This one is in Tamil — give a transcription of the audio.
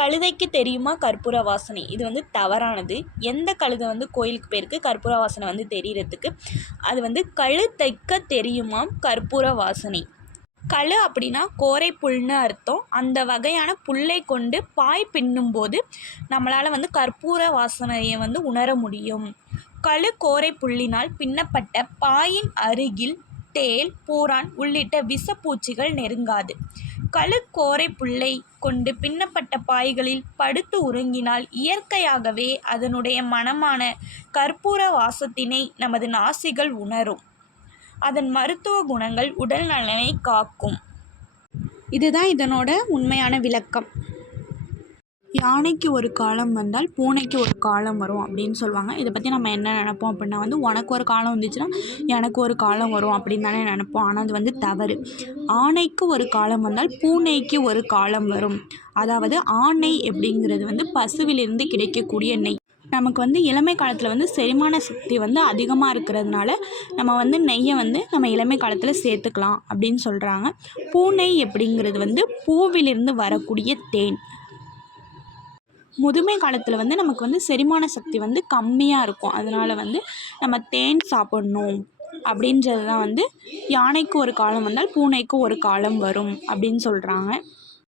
கழுதைக்கு தெரியுமா கற்பூர வாசனை? இது வந்து தவறானது. எந்த கழுதை வந்து கோயிலுக்கு போயிருக்கு கற்பூர வாசனை வந்து தெரியறதுக்கு? அது வந்து கழுதைக்க தெரியுமாம் கற்பூர வாசனை. கழு அப்படின்னா கோரை புல்னு அர்த்தம். அந்த வகையான புல்லை கொண்டு பாய் பின்னும்போது நம்மளால் வந்து கற்பூர வாசனையை வந்து உணர முடியும். கழு கோரை புல்லினால் பின்னப்பட்ட பாயின் அருகில் தேள், பூரான் உள்ளிட்ட விஷப்பூச்சிகள் நெருங்காது. கழு கோரை புல்லை கொண்டு பின்னப்பட்ட பாய்களில் படுத்து உறங்கினால் இயற்கையாகவே அதனுடைய மணமான கற்பூர வாசத்தினை நமது நாசிகள் உணரும். அதன் மருத்துவ குணங்கள் உடல் நலனை காக்கும். இதுதான் இதனோட உண்மையான விளக்கம். யானைக்கு ஒரு காலம் வந்தால் பூனைக்கு ஒரு காலம் வரும் அப்படின்னு சொல்லுவாங்க. இதை பற்றி நம்ம என்ன நினைப்போம் அப்படின்னா வந்து உனக்கு ஒரு காலம் வந்துச்சுன்னா எனக்கு ஒரு காலம் வரும் அப்படின்னு தானே நினைப்போம். ஆனால் அது வந்து தவறு. ஆனைக்கு ஒரு காலம் வந்தால் பூனைக்கு ஒரு காலம் வரும். அதாவது ஆணை அப்படிங்கிறது வந்து பசுவிலிருந்து கிடைக்கக்கூடிய நெய். நமக்கு வந்து இளமை காலத்தில் வந்து செரிமான சக்தி வந்து அதிகமாக இருக்கிறதுனால நம்ம வந்து நெய்யை வந்து நம்ம இளமை காலத்தில் சேர்த்துக்கலாம் அப்படின்னு சொல்கிறாங்க. பூனை அப்படிங்கிறது வந்து பூவிலிருந்து வரக்கூடிய தேன். முதுமை காலத்தில் வந்து நமக்கு வந்து செரிமான சக்தி வந்து கம்மியாக இருக்கும். அதனால் வந்து நம்ம தேன் சாப்பிட்ணும் அப்படின்றது தான் வந்து யானைக்கு ஒரு காலம் வந்தால் பூனைக்கு ஒரு காலம் வரும் அப்படின்னு சொல்கிறாங்க.